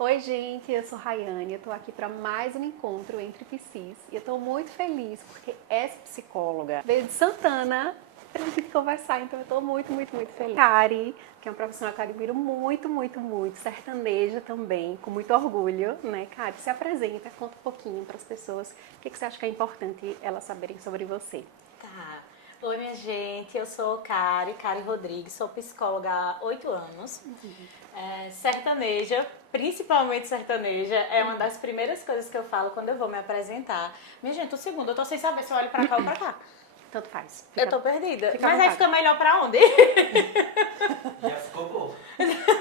Oi, gente, eu sou Rayane, eu tô aqui para mais um encontro entre psis e eu tô muito feliz porque essa psicóloga veio de Santana pra gente conversar, então eu tô muito feliz. Kari, que é uma profissional que eu admiro muito, sertaneja também, com muito orgulho, né? Kari, se apresenta, conta um pouquinho para as pessoas o que você acha que é importante elas saberem sobre você. Tá. Oi, minha gente, eu sou Kari Rodrigues, sou psicóloga há 8 anos. Sertaneja, principalmente sertaneja, é uma das primeiras coisas que eu falo quando eu vou me apresentar. Minha gente, o segundo, eu tô sem saber se eu olho pra cá ou pra cá. Tanto faz. Eu tô perdida. Fica à Mas aí vontade. fica melhor pra onde? Já ficou bom.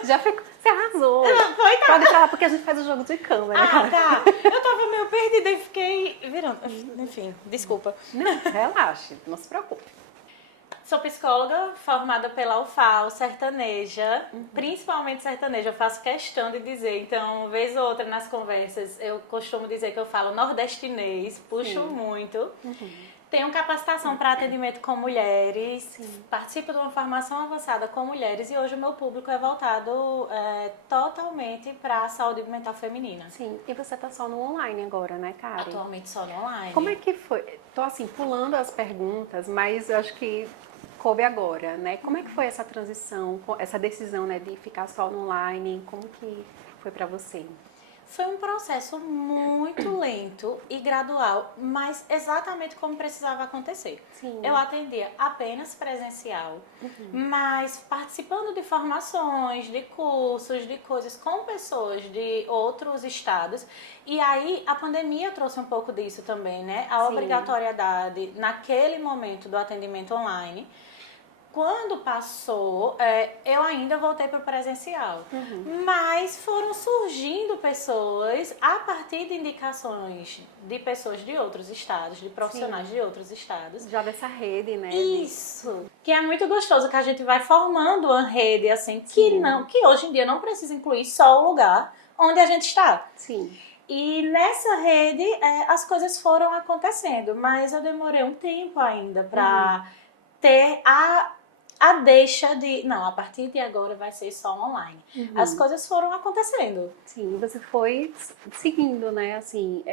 Já ficou, você arrasou. Foi, tá. Pode falar porque a gente faz o jogo de câmera. Ah, tá. Eu tava meio perdida e fiquei virando. Enfim, desculpa. Não, relaxe, não se preocupe. Sou psicóloga formada pela UFAL, sertaneja, principalmente sertaneja, eu faço questão de dizer, então, vez ou outra nas conversas, eu costumo dizer que eu falo nordestinês, puxo muito. Tenho capacitação para atendimento com mulheres, participo de uma formação avançada com mulheres e hoje o meu público é voltado totalmente para a saúde mental feminina. Sim, e você tá só no online agora, né, Karen? Atualmente só no online. Como é que foi? Tô assim, pulando as perguntas, mas eu acho que coube agora, né? Como é que foi essa transição, essa decisão, né, de ficar só no online? Como que foi pra você? Foi um processo muito lento e gradual, mas exatamente como precisava acontecer. Sim. Eu atendia apenas presencial, mas participando de formações, de cursos, de coisas com pessoas de outros estados. E aí a pandemia trouxe um pouco disso também, né? A Sim. obrigatoriedade naquele momento do atendimento online. Quando passou, eu ainda voltei para o presencial, mas foram surgindo pessoas a partir de indicações de pessoas de outros estados, de profissionais de outros estados. Já dessa rede, né? Isso, que é muito gostoso, que a gente vai formando uma rede assim, que hoje em dia não precisa incluir só o lugar onde a gente está. Sim. E nessa rede as coisas foram acontecendo, mas eu demorei um tempo ainda para ter a deixa de, não, a partir de agora vai ser só online. As coisas foram acontecendo. Sim, você foi seguindo, né, assim,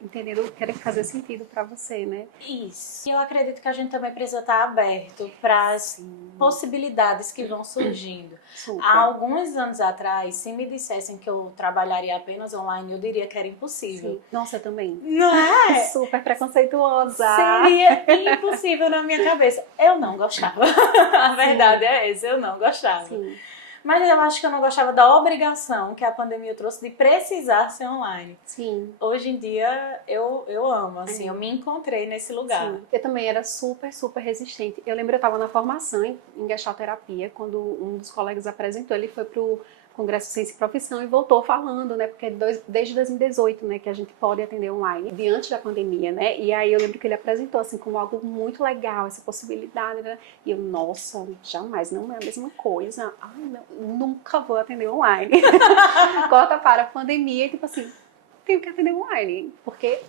entendendo o que era que fazia sentido pra você, né? Isso. E eu acredito que a gente também precisa estar aberto para as possibilidades que vão surgindo. Super. Há alguns anos atrás, se me dissessem que eu trabalharia apenas online, eu diria que era impossível. Sim. Nossa, eu também. Não é? Super preconceituosa. Seria impossível na minha cabeça. Eu não gostava. A verdade é essa, eu não gostava. Sim. Mas eu acho que eu não gostava da obrigação que a pandemia trouxe de precisar ser online. Sim. Hoje em dia eu amo, assim, eu me encontrei nesse lugar. Sim. Eu também era super resistente. Eu lembro, eu estava na formação em gestalterapia, quando um dos colegas apresentou, ele foi pro Congresso Ciência e Profissão e voltou falando, né, porque desde 2018, né, que a gente pode atender online, diante da pandemia, né, e aí eu lembro que ele apresentou, assim, como algo muito legal, essa possibilidade, né, e eu, nossa, jamais, não é a mesma coisa, ai, não, nunca vou atender online. Corta para a pandemia e, tipo assim, tenho que atender online, porque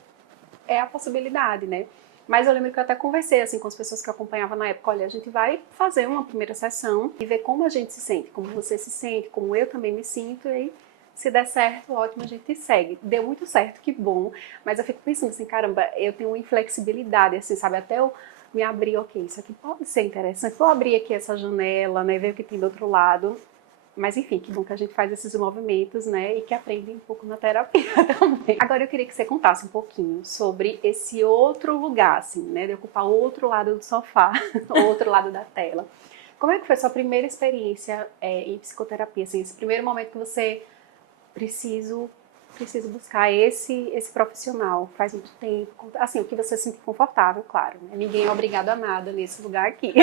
é a possibilidade, né. Mas eu lembro que eu até conversei assim com as pessoas que eu acompanhava na época, olha, a gente vai fazer uma primeira sessão e ver como a gente se sente, como você se sente, como eu também me sinto, e aí, se der certo, ótimo, a gente segue. Deu muito certo, que bom, mas eu fico pensando assim, caramba, eu tenho uma inflexibilidade, assim, sabe, até eu me abrir, ok, isso aqui pode ser interessante, vou abrir aqui essa janela, né, ver o que tem do outro lado. Mas enfim, que bom que a gente faz esses movimentos, né, e que aprende um pouco na terapia também. Agora eu queria que você contasse um pouquinho sobre esse outro lugar, assim, né, de ocupar outro lado do sofá, outro lado da tela. Como é que foi a sua primeira experiência em psicoterapia, assim, esse primeiro momento que você preciso buscar esse profissional, faz muito tempo, assim, o que você se sente confortável, claro, né? Ninguém é obrigado a nada nesse lugar aqui.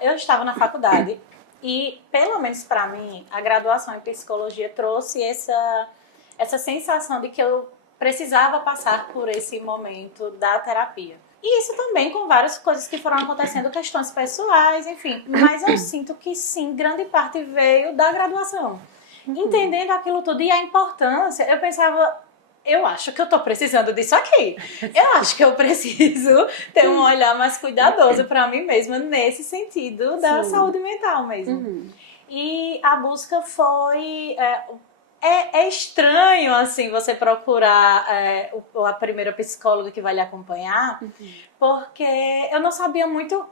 Eu estava na faculdade. E, pelo menos para mim, a graduação em psicologia trouxe essa sensação de que eu precisava passar por esse momento da terapia. E isso também com várias coisas que foram acontecendo, questões pessoais, enfim. Mas eu sinto que sim, grande parte veio da graduação. Entendendo aquilo tudo e a importância, eu pensava, eu acho que eu tô precisando disso aqui. Eu acho que eu preciso ter um olhar mais cuidadoso para mim mesma nesse sentido da saúde mental mesmo. E a busca foi é estranho, assim, você procurar a primeira psicóloga que vai lhe acompanhar, porque eu não sabia muito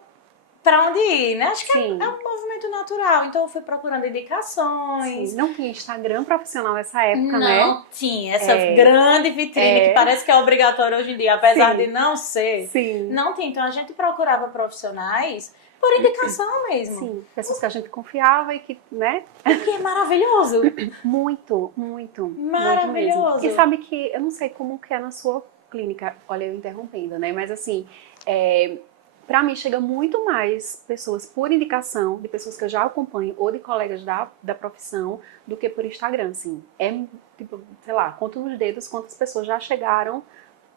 pra onde ir, né? Acho que é um movimento natural. Então eu fui procurando indicações. Sim, não tinha Instagram profissional nessa época, Não né? tinha essa grande vitrine que parece que é obrigatório hoje em dia, apesar de não ser. Sim. Não tinha. Então a gente procurava profissionais por indicação mesmo. Sim, pessoas que a gente confiava e que, né? E que é maravilhoso. Muito Maravilhoso. mesmo. E sabe que, eu não sei como que é na sua clínica, olha eu interrompendo, né? Mas assim, pra mim chega muito mais pessoas por indicação, de pessoas que eu já acompanho, ou de colegas da profissão, do que por Instagram, assim. É, tipo, sei lá, conto nos dedos quantas pessoas já chegaram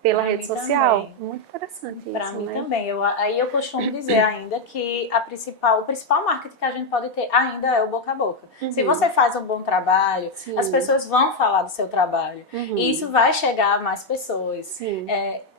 pela rede social. Também. Muito interessante Pra isso, mim né? também. Aí eu costumo dizer ainda que o principal marketing que a gente pode ter ainda é o boca a boca. Se você faz um bom trabalho, as pessoas vão falar do seu trabalho. E isso vai chegar a mais pessoas. Sim.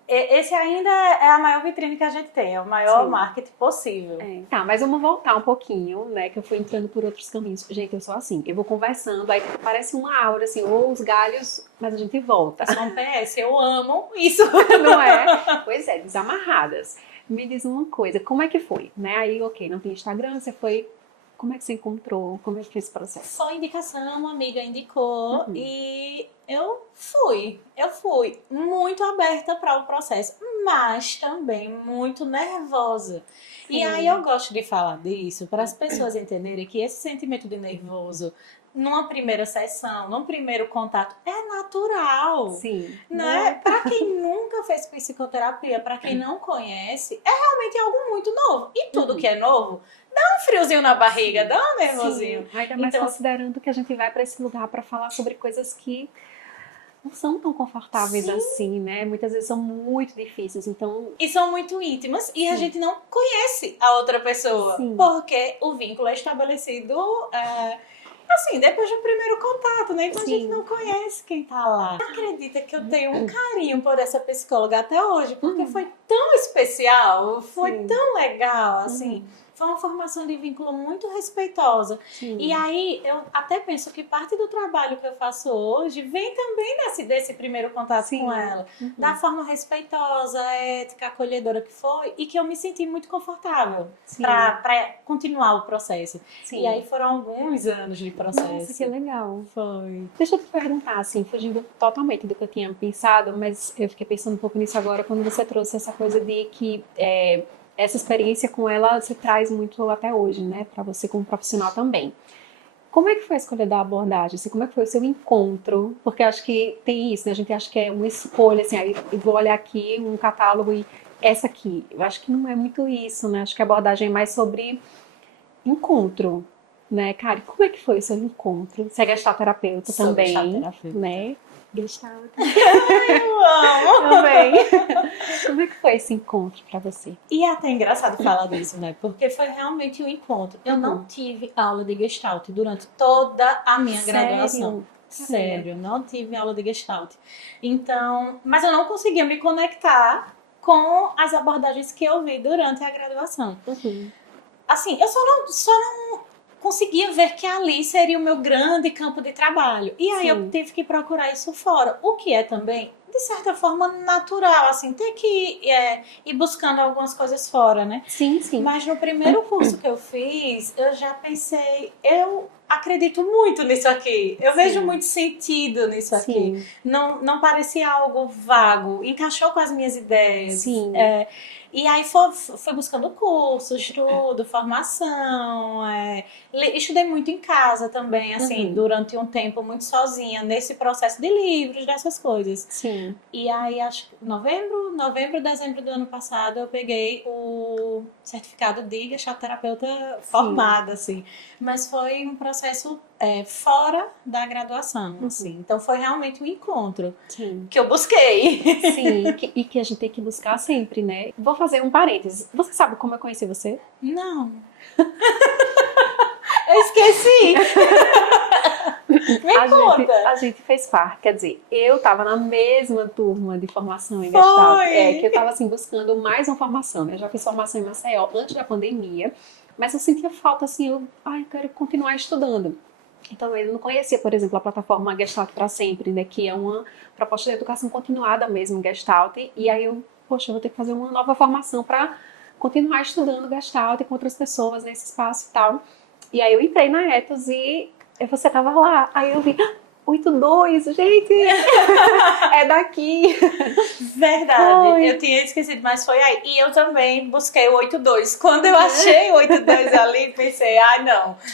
Esse ainda é a maior vitrine que a gente tem, é o maior marketing possível. Tá, mas vamos voltar um pouquinho, né? Que eu fui entrando por outros caminhos. Gente, eu sou assim, eu vou conversando, aí parece uma aura, assim, ou os galhos, mas a gente volta. Só um PS, eu amo isso. Não é? Pois é, desamarradas. Me diz uma coisa, como é que foi? Né? Aí, ok, não tem Instagram, você foi... Como é que você encontrou? Como é que foi esse processo? Só indicação, uma amiga indicou e eu fui muito aberta para o processo, mas também muito nervosa. Sim. E aí eu gosto de falar disso para as pessoas entenderem que esse sentimento de nervoso numa primeira sessão, num primeiro contato, é natural. Sim. Não é? Para quem nunca fez psicoterapia, para quem não conhece, é realmente algo muito novo. E tudo que é novo dá um friozinho na barriga, dá um nervosinho. Sim. Ainda mais Então, considerando que a gente vai para esse lugar para falar sobre coisas que não são tão confortáveis assim, né? Muitas vezes são muito difíceis, então... E são muito íntimas e a gente não conhece a outra pessoa. Sim. Porque o vínculo é estabelecido... assim, depois do primeiro contato, né? Então a gente não conhece quem tá lá. Acredita que eu tenho um carinho por essa psicóloga até hoje, porque foi tão especial, foi tão legal, assim. Foi uma formação de vínculo muito respeitosa. Sim. E aí, eu até penso que parte do trabalho que eu faço hoje vem também desse primeiro contato com ela. Da forma respeitosa, ética, acolhedora que foi, e que eu me senti muito confortável para continuar o processo. Sim. E aí foram alguns anos de processo. Nossa, que legal. Foi. Deixa eu te perguntar, assim, fugindo totalmente do que eu tinha pensado, mas eu fiquei pensando um pouco nisso agora quando você trouxe essa coisa de que essa experiência com ela você traz muito até hoje, né, para você como profissional também. Como é que foi a escolha da abordagem? Assim, como é que foi o seu encontro? Porque eu acho que tem isso, né? A gente acha que é uma escolha, assim, aí eu vou olhar aqui um catálogo e essa aqui. Eu acho que não é muito isso, né? Acho que a abordagem é mais sobre encontro, né, Kari? Como é que foi o seu encontro? Você é gestalterapeuta também, Gestalterapeuta. né? Gestalt. Eu amo! Também. Como é que foi esse encontro pra você? E é até engraçado falar disso, né? Porque foi realmente um encontro. Eu não tive aula de Gestalt durante toda a minha graduação. Sério, não tive aula de Gestalt. Então, mas eu não conseguia me conectar com as abordagens que eu vi durante a graduação. Assim, eu só não conseguia ver que ali seria o meu grande campo de trabalho. E aí eu tive que procurar isso fora. O que é também, de certa forma, natural, assim, ter que ir buscando algumas coisas fora, né? Sim, sim. Mas no primeiro curso que eu fiz, eu já pensei, eu acredito muito nisso aqui. Eu vejo muito sentido nisso aqui. Não parecia algo vago, encaixou com as minhas ideias. Sim. E aí foi buscando cursos, estudo, formação. Estudei muito em casa também, assim, durante um tempo muito sozinha, nesse processo de livros, dessas coisas. Sim. E aí, acho que novembro, dezembro do ano passado, eu peguei o certificado de gestalterapeuta formada, assim. Mas foi um processo fora da graduação, assim. Então, foi realmente um encontro que eu busquei. Sim, e que a gente tem que buscar sempre, né? Vou fazer um parênteses. Você sabe como eu conheci você? Não. Eu esqueci. Me conta. A gente fez parte, quer dizer, eu tava na mesma turma de formação em Gestalt. Que eu tava assim, buscando mais uma formação, né? Eu já fiz formação em Maceió antes da pandemia, mas eu sentia falta, assim, eu quero continuar estudando. Então, ele não conhecia, por exemplo, a plataforma Gestalt para Sempre, né, que é uma proposta de educação continuada mesmo, Gestalt. E aí poxa, eu vou ter que fazer uma nova formação para continuar estudando Gestalt com outras pessoas nesse espaço e tal. E aí eu entrei na Ethos e você tava lá. Aí eu vi, 82, gente, é daqui. Verdade, Foi. eu tinha esquecido, mas foi aí. E eu também busquei o 82. Quando eu achei o 82 ali, pensei,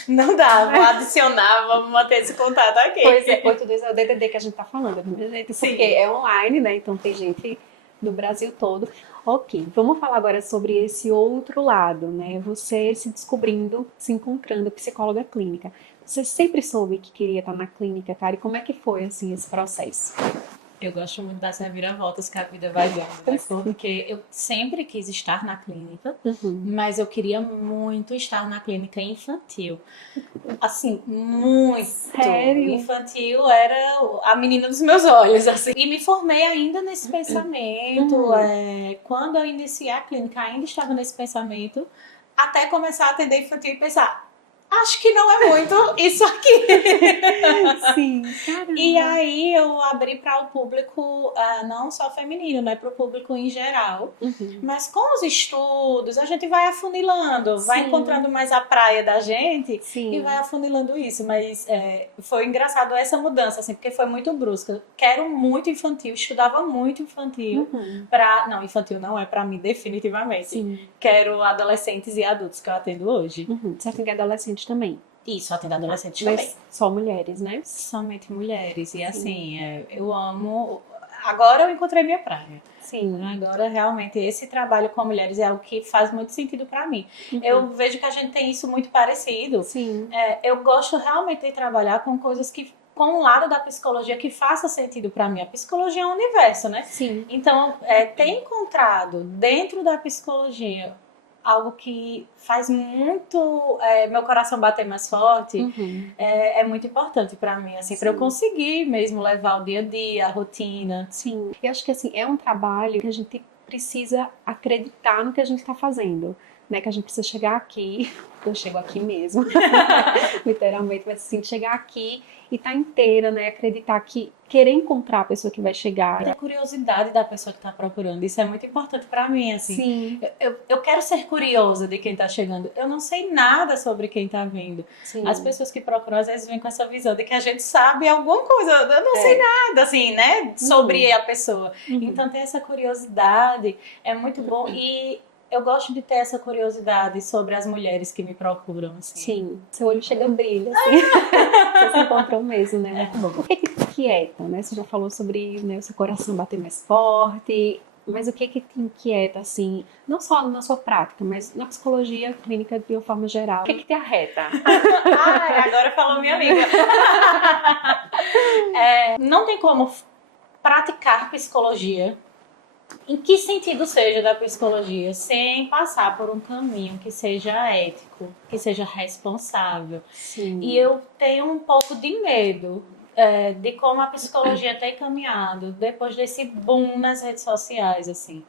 não dá, vou adicionar, vamos manter esse contato aqui. Pois é, 82 é o DDD que a gente tá falando, né, gente? Sim. Porque é online, né? Então tem gente do Brasil todo. Ok, vamos falar agora sobre esse outro lado, né? Você se descobrindo, se encontrando psicóloga clínica. Você sempre soube que queria estar na clínica, cara? E como é que foi, assim, esse processo? Eu gosto muito das reviravoltas que a vida vai dando, né? Porque eu sempre quis estar na clínica, mas eu queria muito estar na clínica infantil. Assim, muito. Sério? Infantil era a menina dos meus olhos, assim. E me formei ainda nesse pensamento. Quando eu iniciei a clínica, ainda estava nesse pensamento, até começar a atender infantil e pensar, acho que não é muito isso aqui. Sim, caramba. E aí eu abri para o público, não só feminino, né? Para o público em geral. Mas com os estudos, a gente vai afunilando, vai encontrando mais a praia da gente e vai afunilando isso. Mas foi engraçado essa mudança, assim, porque foi muito brusca. Quero muito infantil, estudava muito infantil. Não, infantil não é para mim, definitivamente. Sim. Quero adolescentes e adultos que eu atendo hoje. Você atende adolescente também? Isso, atendo adolescentes Mas também. só mulheres, né? Somente mulheres. E assim, eu amo. Agora eu encontrei minha praia. Sim. Agora realmente esse trabalho com mulheres é algo que faz muito sentido pra mim. Eu vejo que a gente tem isso muito parecido. Sim. Eu gosto realmente de trabalhar com coisas que, com o lado da psicologia que faça sentido pra mim. A psicologia é um universo, né? Sim. Então, ter encontrado dentro da psicologia algo que faz muito meu coração bater mais forte, é muito importante pra mim, assim, para eu conseguir mesmo levar o dia a dia, a rotina. Sim, eu acho que assim, é um trabalho que a gente precisa acreditar no que a gente está fazendo, né? Que a gente precisa chegar aqui, eu chego aqui mesmo, literalmente, mas assim, chegar aqui e estar inteira, né? Acreditar que, querer encontrar a pessoa que vai chegar. A curiosidade da pessoa que está procurando, isso é muito importante para mim, assim. Sim. Eu quero ser curiosa de quem está chegando. Eu não sei nada sobre quem está vindo. Sim. As pessoas que procuram, às vezes, vêm com essa visão de que a gente sabe alguma coisa. Eu não sei nada, assim, né? Sobre a pessoa. Então, ter essa curiosidade é muito bom. E eu gosto de ter essa curiosidade sobre as mulheres que me procuram, assim. Sim, seu olho chega a brilho, assim. Você se encontrou mesmo, né? Muito bom. O que te inquieta, né? Você já falou sobre, né, o seu coração bater mais forte, mas o que te inquieta, assim, não só na sua prática, mas na psicologia clínica de uma forma geral? O que te arreta? Agora falou minha amiga. Não tem como praticar psicologia, em que sentido seja da psicologia, sem passar por um caminho que seja ético, que seja responsável. Sim. E eu tenho um pouco de medo de como a psicologia tem caminhado depois desse boom nas redes sociais, assim,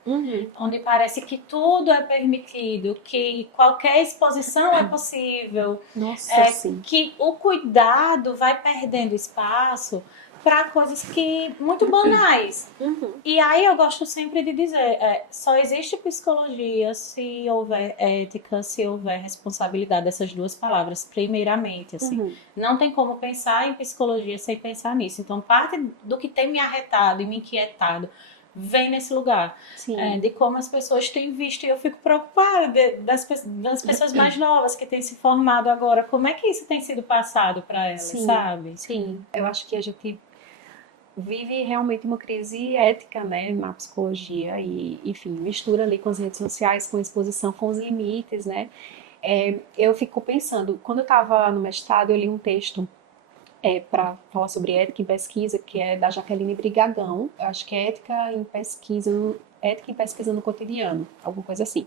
onde parece que tudo é permitido, que qualquer exposição é possível. Nossa, sim. Que o cuidado vai perdendo espaço para coisas que muito banais. E aí eu gosto sempre de dizer, só existe psicologia se houver ética, se houver responsabilidade, essas duas palavras, primeiramente, assim. Não tem como pensar em psicologia sem pensar nisso. Então, parte do que tem me arretado e me inquietado vem nesse lugar, de como as pessoas têm visto, e eu fico preocupada das pessoas mais novas que têm se formado agora, como é que isso tem sido passado para elas, sabe? Sim, eu acho que a gente vive realmente uma crise ética, né, na psicologia e, enfim, mistura ali com as redes sociais, com a exposição, com os limites, né. Eu fico pensando, quando eu estava no mestrado, eu li um texto para falar sobre ética em pesquisa, que é da Jaqueline Brigagão, eu acho que é ética em pesquisa no cotidiano, alguma coisa assim,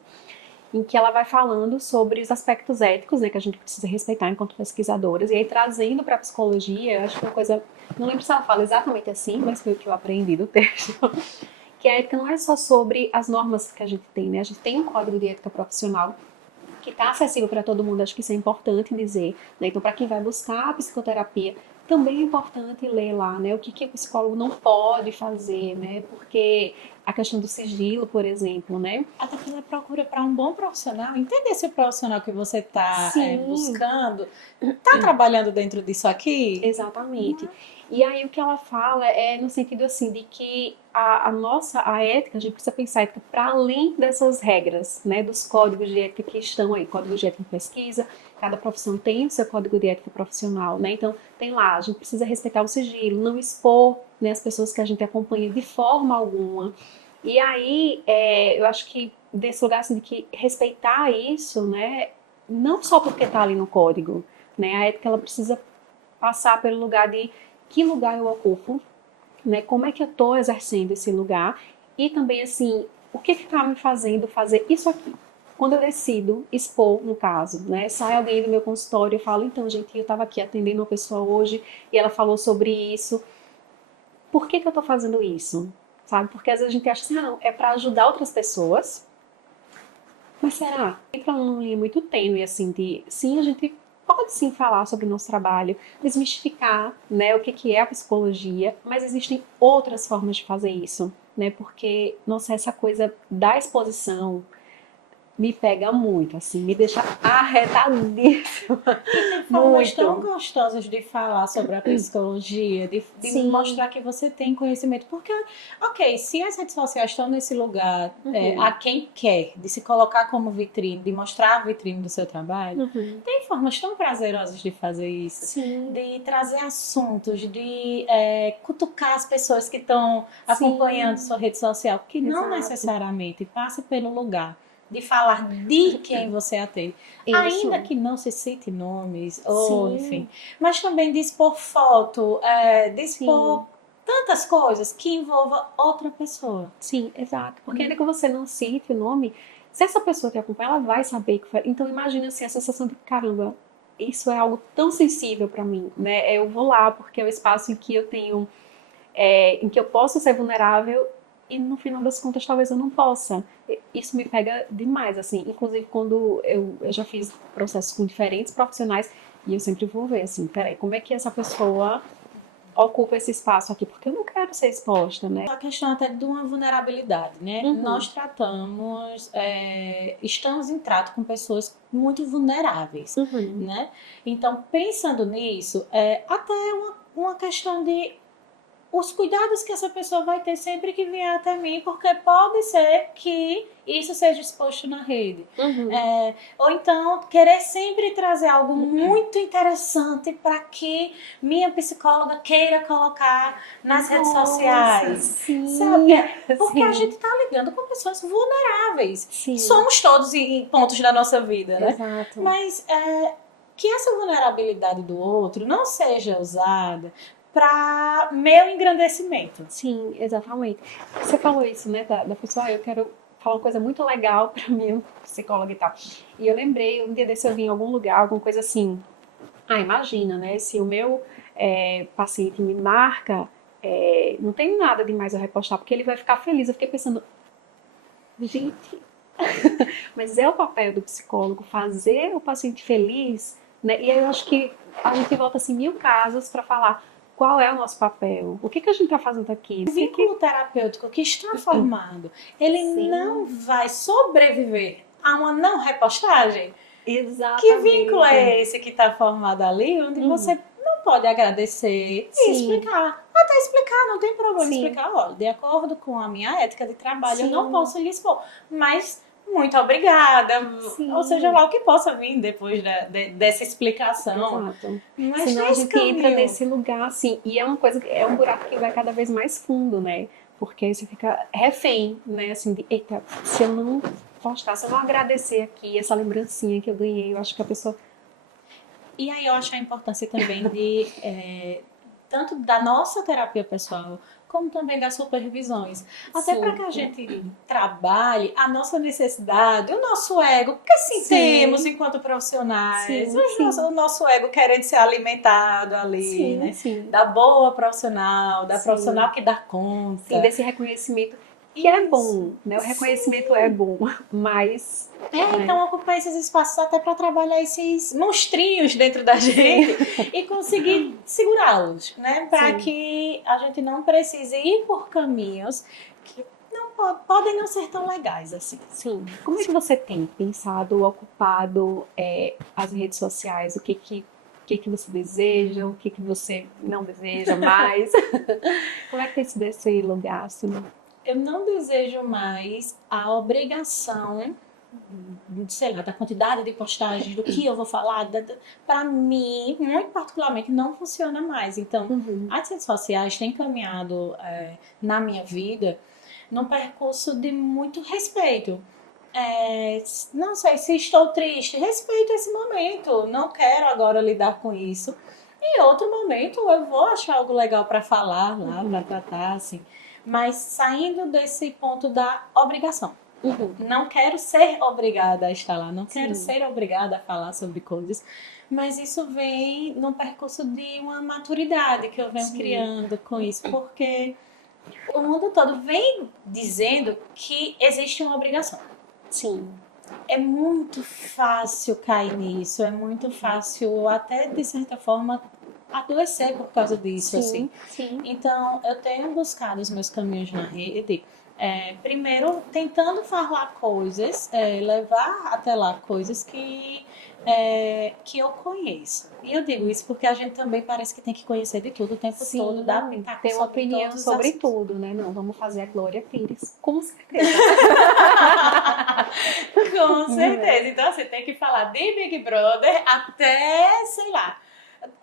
em que ela vai falando sobre os aspectos éticos, né, que a gente precisa respeitar enquanto pesquisadoras, e aí trazendo para a psicologia, eu acho que é uma coisa, não lembro se ela fala exatamente assim, mas foi o que eu aprendi do texto, que a ética não é só sobre as normas que a gente tem, né, a gente tem um código de ética profissional, que está acessível para todo mundo, acho que isso é importante dizer, né? Então, para quem vai buscar a psicoterapia, também é importante ler lá, né? O que o psicólogo não pode fazer, né? Porque a questão do sigilo, por exemplo, né? Até que ela procura para um bom profissional, entender se o profissional que você está Sim. buscando está trabalhando dentro disso aqui. Exatamente. E aí o que ela fala é no sentido assim de que a ética, a gente precisa pensar ética para além dessas regras, né, dos códigos de ética que estão aí, código de ética em pesquisa, cada profissão tem o seu código de ética profissional, né, então tem lá, a gente precisa respeitar o sigilo, não expor, né, as pessoas que a gente acompanha de forma alguma. E aí, eu acho que desse lugar assim de que respeitar isso, né, não só porque está ali no código, né, a ética ela precisa passar pelo lugar de que lugar eu ocupo, né? Como é que eu estou exercendo esse lugar e também assim, o que está me fazendo fazer isso aqui? Quando eu decido expor um caso, né? Sai alguém do meu consultório e fala, então, gente, eu estava aqui atendendo uma pessoa hoje e ela falou sobre isso. Por que eu estou fazendo isso? Sabe? Porque às vezes a gente acha assim, não, é para ajudar outras pessoas. Mas será? Entra num linha muito tênue, assim, de sim, a gente pode sim falar sobre o nosso trabalho, desmistificar, né, o que é a psicologia, mas existem outras formas de fazer isso, né, porque, nossa, essa coisa da exposição me pega muito, assim, me deixa arretadíssima. Tem formas tão Muito. gostosas de falar sobre a psicologia, de Sim. mostrar que você tem conhecimento. Porque, ok, se as redes sociais estão nesse lugar, Uhum. a quem quer, de se colocar como vitrine, de mostrar a vitrine do seu trabalho, Uhum. tem formas tão prazerosas de fazer isso. Sim. De trazer assuntos, de cutucar as pessoas que estão Sim. acompanhando sua rede social, que não Exato. necessariamente passe pelo lugar de falar de quem você atende. Isso. Ainda que não se cite nomes, ou Sim. enfim. Mas também de expor foto, de expor tantas coisas que envolva outra pessoa. Sim, exato. Porque ainda que você não cite o nome, se essa pessoa que acompanha, ela vai saber que foi. Então imagina assim, a sensação de caramba, isso é algo tão sensível para mim, né? Eu vou lá porque é o espaço em que eu tenho, em que eu posso ser vulnerável e no final das contas talvez eu não possa. Isso me pega demais, assim. Inclusive quando eu já fiz processos com diferentes profissionais e eu sempre vou ver assim, peraí, como é que essa pessoa ocupa esse espaço aqui? Porque eu não quero ser exposta, né? A questão até de uma vulnerabilidade, né? Uhum. Nós tratamos, estamos em trato com pessoas muito vulneráveis, Uhum. né? Então, pensando nisso, até uma questão de os cuidados que essa pessoa vai ter sempre que vier até mim, porque pode ser que isso seja exposto na rede. Uhum. Ou então, querer sempre trazer algo muito interessante para que minha psicóloga queira colocar nas redes sociais. Sim. Sabe? Porque a Sim. gente está lidando com pessoas vulneráveis. Sim. Somos todos em pontos da nossa vida, né? Exato. Mas que essa vulnerabilidade do outro não seja usada para meu engrandecimento. Sim, exatamente. Você falou isso, né, da pessoa, eu quero falar uma coisa muito legal para mim, psicóloga e tal. E eu lembrei, um dia desse eu vi em algum lugar, alguma coisa assim, imagina, né, se o meu paciente me marca, não tem nada demais eu repostar, porque ele vai ficar feliz. Eu fiquei pensando, gente, mas é o papel do psicólogo fazer o paciente feliz, né? E aí eu acho que a gente volta assim 1000 casos para falar qual é o nosso papel, o que a gente está fazendo aqui. O vínculo terapêutico que está formado, ele Sim. não vai sobreviver a uma não repostagem? Exatamente. Que vínculo é esse que está formado ali, onde você não pode agradecer Sim. e explicar? Até explicar, não tem problema Sim. explicar. Olha, de acordo com a minha ética de trabalho, eu Sim. não posso lhe expor. Mas muito obrigada. Sim. Ou seja lá o que possa vir depois dessa explicação. Exato. Mas Senão a nesse gente entra caminho, nesse lugar, assim, e é uma coisa, é um buraco que vai cada vez mais fundo, né? Porque aí você fica refém, né? Assim, de, eita, se eu não postar, se eu não agradecer aqui essa lembrancinha que eu ganhei, eu acho que a pessoa... E aí eu acho a importância também de tanto da nossa terapia pessoal, como também das supervisões. Até Sim. para que a gente trabalhe a nossa necessidade, o nosso ego, porque sentimos Sim. enquanto profissionais, Sim. o nosso ego querendo ser alimentado ali, Sim, né? sim. Da boa profissional, da Sim. profissional que dá conta. Sim, desse reconhecimento. que é bom, né? O reconhecimento é bom, mas... Então ocupar esses espaços até para trabalhar esses monstrinhos dentro da gente e conseguir segurá-los, né? Para que a gente não precise ir por caminhos que podem não ser tão legais assim. Sim. Como é que você tem pensado, ocupado as redes sociais? O que você deseja? O que você não deseja mais? Como é que tem sido esse lugar, assim? Eu não desejo mais a obrigação, sei lá, da quantidade de postagens, do que eu vou falar. Para mim, muito particularmente, não funciona mais. Então, as redes sociais têm caminhado na minha vida num percurso de muito respeito. Não sei se estou triste, respeito esse momento, não quero agora lidar com isso. Em outro momento eu vou achar algo legal para falar lá, para tratar, assim. Mas saindo desse ponto da obrigação. Não quero ser obrigada a estar lá, não quero ser obrigada a falar sobre coisas, mas isso vem num percurso de uma maturidade que eu venho criando com isso, porque o mundo todo vem dizendo que existe uma obrigação. Sim. É muito fácil cair nisso, é muito fácil até, de certa forma, adoecer por causa disso, assim. Sim. Então, eu tenho buscado os meus caminhos na rede, primeiro tentando falar coisas, levar até lá coisas que eu conheço. E eu digo isso porque a gente também parece que tem que conhecer de tudo o tempo todo, dá pitaco ter uma opinião sobre tudo, né? Não, vamos fazer a Glória Pires, com certeza. Com certeza. Então, você tem que falar de Big Brother até, sei lá,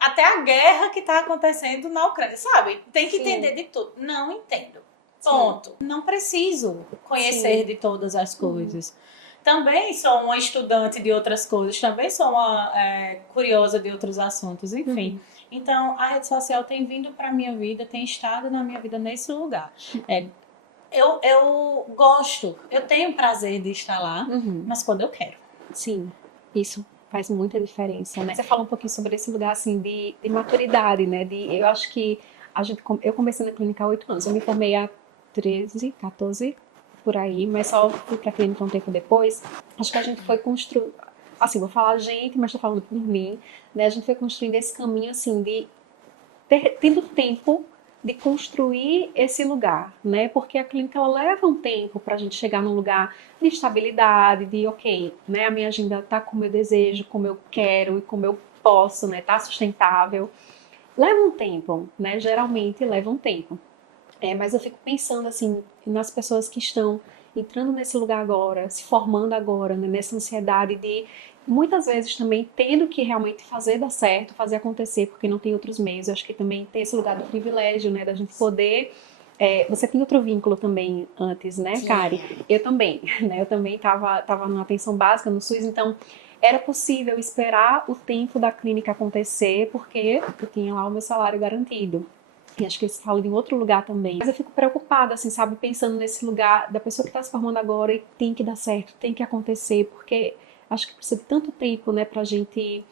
até a guerra que está acontecendo na Ucrânia, sabe? Tem que entender de tudo. Não entendo. Ponto. Não preciso conhecer de todas as coisas. Também sou uma estudante de outras coisas, também sou uma curiosa de outros assuntos, enfim. Então, a rede social tem vindo para a minha vida, tem estado na minha vida nesse lugar. Eu gosto, eu tenho prazer de estar lá, mas quando eu quero. Sim, isso faz muita diferença, né? Você fala um pouquinho sobre esse lugar, assim, de maturidade, né? Eu acho que eu comecei na clínica há 8 anos, eu me formei há 13, 14, por aí, mas só fui pra clínica um tempo depois. Acho que a gente foi construindo, assim, vou falar a gente, mas tô falando por mim, né? A gente foi construindo esse caminho, assim, de tendo tempo de construir esse lugar, né? Porque a clínica ela leva um tempo para a gente chegar num lugar de estabilidade, de ok, né? A minha agenda tá como eu desejo, como eu quero e como eu posso, né? Tá sustentável. Leva um tempo, né? Geralmente leva um tempo. Mas eu fico pensando assim nas pessoas que estão entrando nesse lugar agora, se formando agora, né? Nessa ansiedade de muitas vezes também tendo que realmente fazer dar certo, fazer acontecer, porque não tem outros meios. Eu acho que também tem esse lugar do privilégio, né, da gente poder... você tem outro vínculo também antes, né, Kari? Eu também, né? Eu também estava na atenção básica no SUS, então era possível esperar o tempo da clínica acontecer, porque eu tinha lá o meu salário garantido. E acho que isso fala de um outro lugar também. Mas eu fico preocupada, assim, sabe? Pensando nesse lugar da pessoa que está se formando agora e tem que dar certo, tem que acontecer, porque acho que precisa de tanto tempo, né, pra gente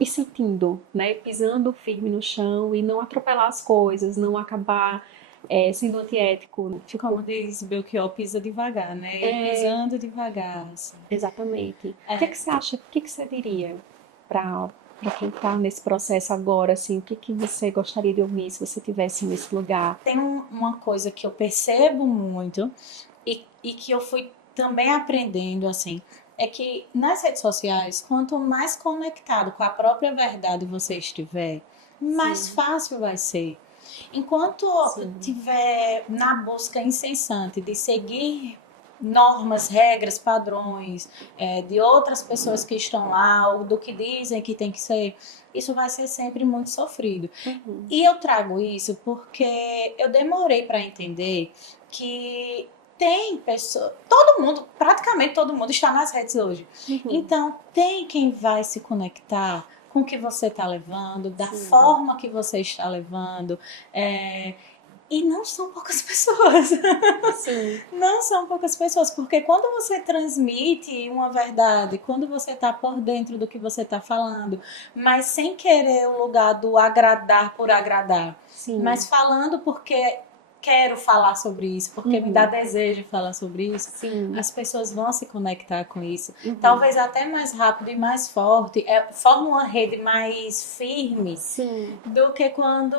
ir sentindo, né, pisando firme no chão e não atropelar as coisas, não acabar sendo antiético. Como diz Belchior, pisa devagar, né? Pisando devagar. Assim. Exatamente. O que você acha, o que você diria para quem está nesse processo agora, assim, o que você gostaria de ouvir se você estivesse nesse lugar? Tem uma coisa que eu percebo muito e que eu fui também aprendendo, assim, é que nas redes sociais, quanto mais conectado com a própria verdade você estiver, mais fácil vai ser. Enquanto estiver na busca incessante de seguir normas, regras, padrões de outras pessoas que estão lá, ou do que dizem que tem que ser, isso vai ser sempre muito sofrido. E eu trago isso porque eu demorei para entender que tem pessoas, praticamente todo mundo está nas redes hoje. Então, tem quem vai se conectar com o que você está levando, da forma que você está levando. E não são poucas pessoas. Não são poucas pessoas, porque quando você transmite uma verdade, quando você está por dentro do que você está falando, mas sem querer o lugar do agradar por agradar, mas falando porque quero falar sobre isso, porque me dá desejo de falar sobre isso, Sim. as pessoas vão se conectar com isso. Uhum. Talvez até mais rápido e mais forte, forma uma rede mais firme Sim. do que quando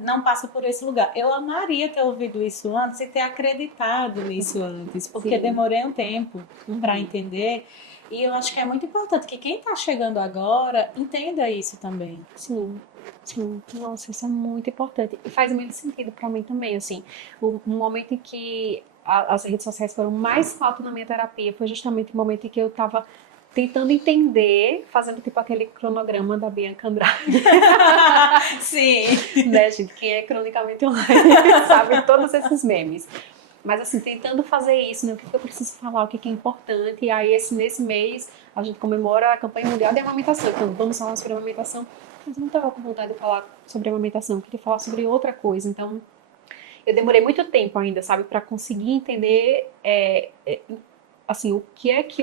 não passa por esse lugar. Eu amaria ter ouvido isso antes e ter acreditado nisso antes, porque Sim. demorei um tempo para entender. E eu acho que é muito importante que quem está chegando agora entenda isso também. Sim, sim. Nossa, isso é muito importante. E faz muito sentido para mim também, assim. O momento em que as redes sociais foram mais falta na minha terapia foi justamente o momento em que eu estava tentando entender, fazendo tipo aquele cronograma da Bianca Andrade, Sim. né, gente? Quem é cronicamente online sabe todos esses memes. Mas assim, tentando fazer isso, né? O que eu preciso falar, o que é importante. E aí, nesse mês, a gente comemora a campanha mundial de amamentação. Então, vamos falar sobre amamentação. Mas eu não estava com vontade de falar sobre amamentação, eu queria falar sobre outra coisa. Então, eu demorei muito tempo ainda, sabe, para conseguir entender, assim, o que é que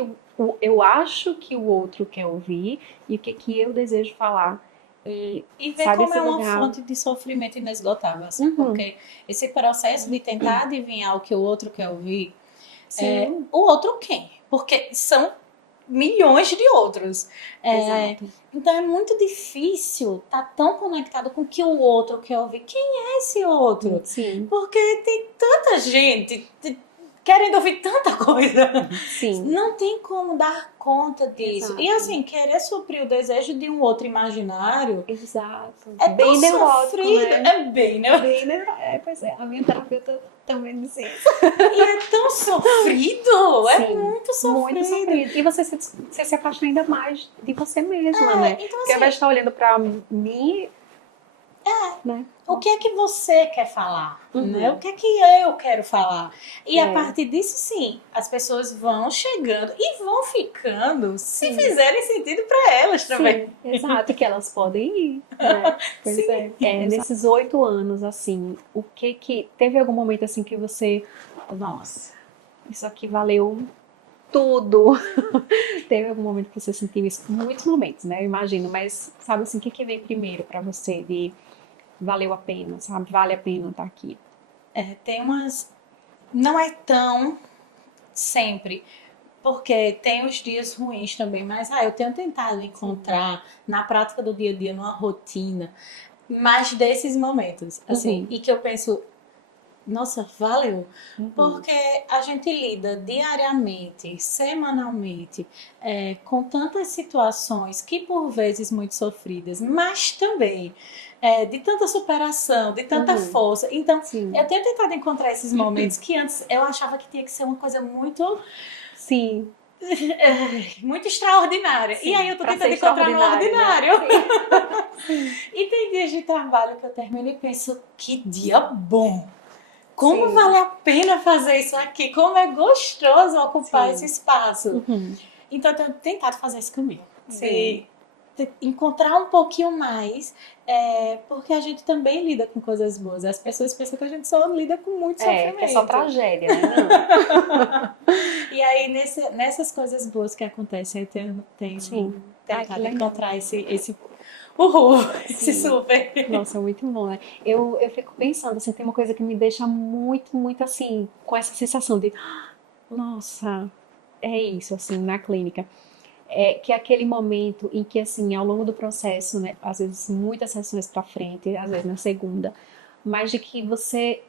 eu acho que o outro quer ouvir e o que é que eu desejo falar. E ver Sabe, como esse é uma lugar. fonte de sofrimento inesgotável, assim, Uhum. porque esse processo de tentar adivinhar o que o outro quer ouvir, Sim. o outro quem? Porque são milhões de outros. Exato. Então é muito difícil estar tão conectado com o que o outro quer ouvir. Quem é esse outro? Sim. Porque tem tanta gente querendo ouvir tanta coisa. Sim. Não tem como dar conta disso. Exato. E assim, querer suprir o desejo de um outro imaginário Exato. é bem tão neurótico, sofrido. né? É bem neurótico. Pois é, a minha terapeuta também disse isso. E é tão sofrido. É Sim, muito sofrido. muito sofrido. E você se apaixona ainda mais de você mesma, né? Então, Porque ao invés de estar olhando pra mim, né? o que é que você quer falar? Uhum. Né? O que é que eu quero falar? E a É. partir disso, sim, as pessoas vão chegando e vão ficando se Sim. fizerem sentido para elas também. Sim, exato, que elas podem ir, né? Pois Sim. Nesses 8 anos, assim, o que teve algum momento assim que você, nossa, isso aqui valeu tudo. Teve algum momento que você sentiu isso? Muitos momentos, né? Eu imagino, mas sabe assim, o que vem primeiro pra você de valeu a pena, sabe? Vale a pena estar aqui. Tem umas. Não é tão sempre. Porque tem os dias ruins também, mas eu tenho tentado encontrar na prática do dia a dia, numa rotina, mais desses momentos, assim, e que eu penso, nossa, valeu, porque a gente lida diariamente, semanalmente, com tantas situações que por vezes muito sofridas, mas também de tanta superação, de tanta força. Então, Sim. eu tenho tentado encontrar esses momentos que antes eu achava que tinha que ser uma coisa muito Sim. muito extraordinária. Sim, E aí eu tô pra tentando ser encontrar no extraordinário, ordinário. E tem dias de trabalho que eu termino e penso, que dia bom! Como Sim. vale a pena fazer isso aqui? Como é gostoso ocupar Sim. esse espaço. Uhum. Então eu tenho tentado fazer isso comigo. Sim. De encontrar um pouquinho mais, porque a gente também lida com coisas boas. As pessoas pensam que a gente só lida com muito sofrimento. Que é só tragédia, né? Não. E aí, nessas coisas boas que acontecem, eu tenho Sim. tentado que legal. encontrar esse esse super. Nossa, muito bom, né? Eu fico pensando, assim, tem uma coisa que me deixa muito, muito assim, com essa sensação de, nossa, é isso, assim, na clínica. Que é aquele momento em que, assim, ao longo do processo, né, às vezes muitas sessões pra frente, às vezes na segunda, mas de que você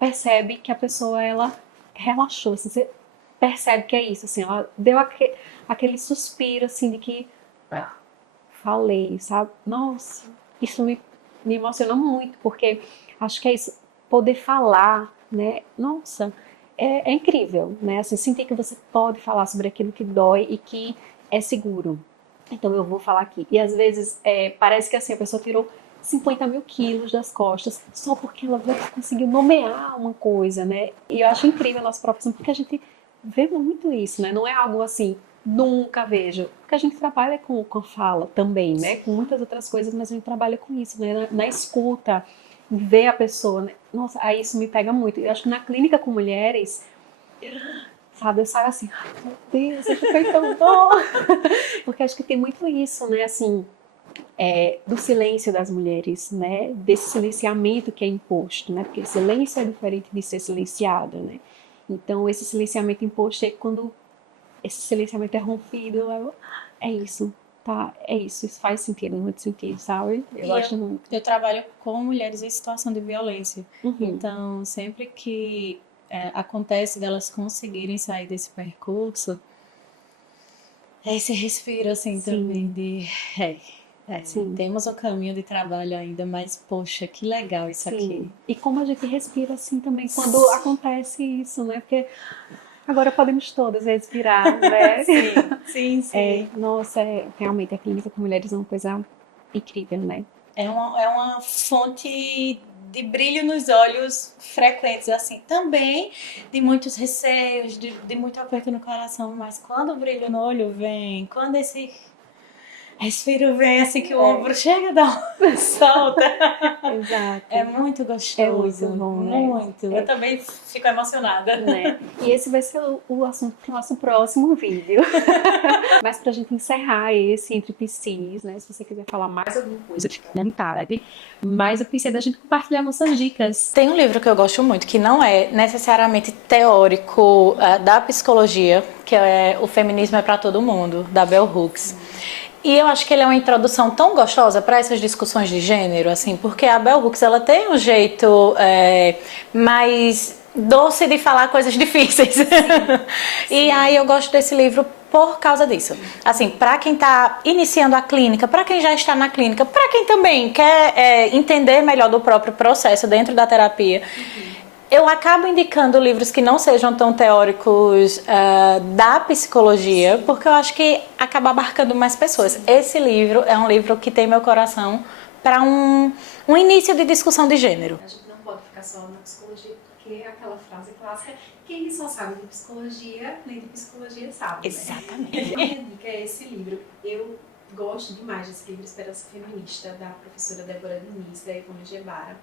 percebe que a pessoa, ela relaxou, assim, você percebe que é isso, assim, ela deu aquele suspiro, assim, de que falei, sabe? Nossa, isso me emociona muito, porque acho que é isso, poder falar, né? Nossa, é incrível, né? Assim, sentir que você pode falar sobre aquilo que dói e que é seguro. Então eu vou falar aqui. E às vezes parece que assim, a pessoa tirou 50 mil quilos das costas só porque ela conseguiu nomear uma coisa, né? E eu acho incrível a nossa profissão, porque a gente vê muito isso, né? Não é algo assim, nunca vejo. Porque a gente trabalha com fala também, né? Com muitas outras coisas, mas a gente trabalha com isso, né? Na escuta, ver a pessoa, né? Nossa, aí isso me pega muito. Eu acho que na clínica com mulheres, sabe, eu saio assim, ai meu Deus, isso foi tão bom. Porque acho que tem muito isso, né? Assim, do silêncio das mulheres, né? Desse silenciamento que é imposto, né? Porque silêncio é diferente de ser silenciado, né? Então, esse silenciamento imposto é quando esse silenciamento é rompido, é isso, tá? É isso faz sentido, muito sentido, sabe? Eu acho muito. Eu trabalho com mulheres em situação de violência. Uhum. Então, sempre que acontece delas conseguirem sair desse percurso, é esse respiro assim também de... Sim. Temos um caminho de trabalho ainda, mas poxa, que legal isso aqui. E como a gente respira assim também quando acontece isso, né? Porque agora podemos todas respirar, né? Sim. Nossa, realmente a clínica com mulheres é uma coisa incrível, né? É uma fonte de brilho nos olhos frequentes, assim, também de muitos receios, de muito aperto no coração, mas quando o brilho no olho vem, quando esse respiro vem, assim, que o ombro chega a dar uma solta, Exato. é muito gostoso. É muito bom, muito. Né? Eu também fico emocionada. Né? E esse vai ser o assunto do nosso próximo vídeo. Mas pra gente encerrar esse Entre Psis, né? Se você quiser falar mais alguma coisa, fique à vontade. Mas eu pensei da gente compartilhar nossas dicas. Tem um livro que eu gosto muito, que não é necessariamente teórico da psicologia, que é O Feminismo é para Todo Mundo, da Bell Hooks. E eu acho que ele é uma introdução tão gostosa para essas discussões de gênero, assim, porque a Bell Hooks, ela tem um jeito mais doce de falar coisas difíceis. E aí eu gosto desse livro por causa disso. Assim, para quem está iniciando a clínica, para quem já está na clínica, para quem também quer entender melhor do próprio processo dentro da terapia, eu acabo indicando livros que não sejam tão teóricos da psicologia, porque eu acho que acaba abarcando mais pessoas. Esse livro é um livro que tem meu coração para um início de discussão de gênero. A gente não pode ficar só na psicologia, porque é aquela frase clássica, quem só sabe de psicologia, nem de psicologia sabe. Exatamente. Né? Minha dica é esse livro. Eu gosto demais desse livro, Esperança Feminista, da professora Débora Diniz, da Ivone Gebara.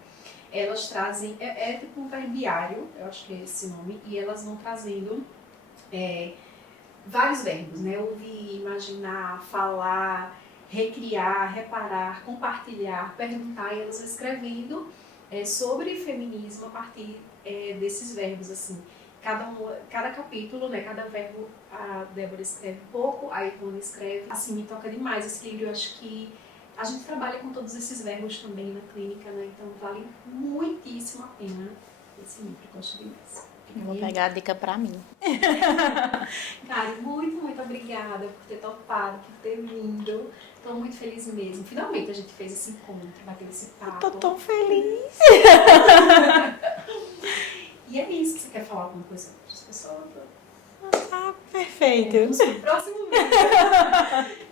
Elas trazem, tipo um verbiário, eu acho que é esse nome, e elas vão trazendo vários verbos, né? Ouvir, imaginar, falar, recriar, reparar, compartilhar, perguntar, e elas vão escrevendo sobre feminismo a partir desses verbos, assim. Cada capítulo, né? Cada verbo, a Débora escreve um pouco, a Ivone escreve. Assim, me toca demais esse livro, eu acho que a gente trabalha com todos esses verbos também na clínica, né? Então vale muitíssimo a pena esse livro, eu gosto demais. Vou pegar a dica pra mim. Karen, muito obrigada por ter topado, por ter vindo. Estou muito feliz mesmo. Finalmente a gente fez esse encontro, bateu esse papo. Tô tão feliz. E é isso, que você quer falar alguma coisa para as pessoas? Ah, perfeito. Vamos pro próximo vídeo.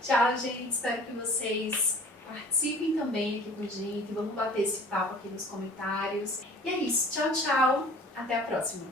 Tchau, gente. Espero que vocês participem também aqui com a gente. Vamos bater esse papo aqui nos comentários. E é isso. Tchau. Até a próxima.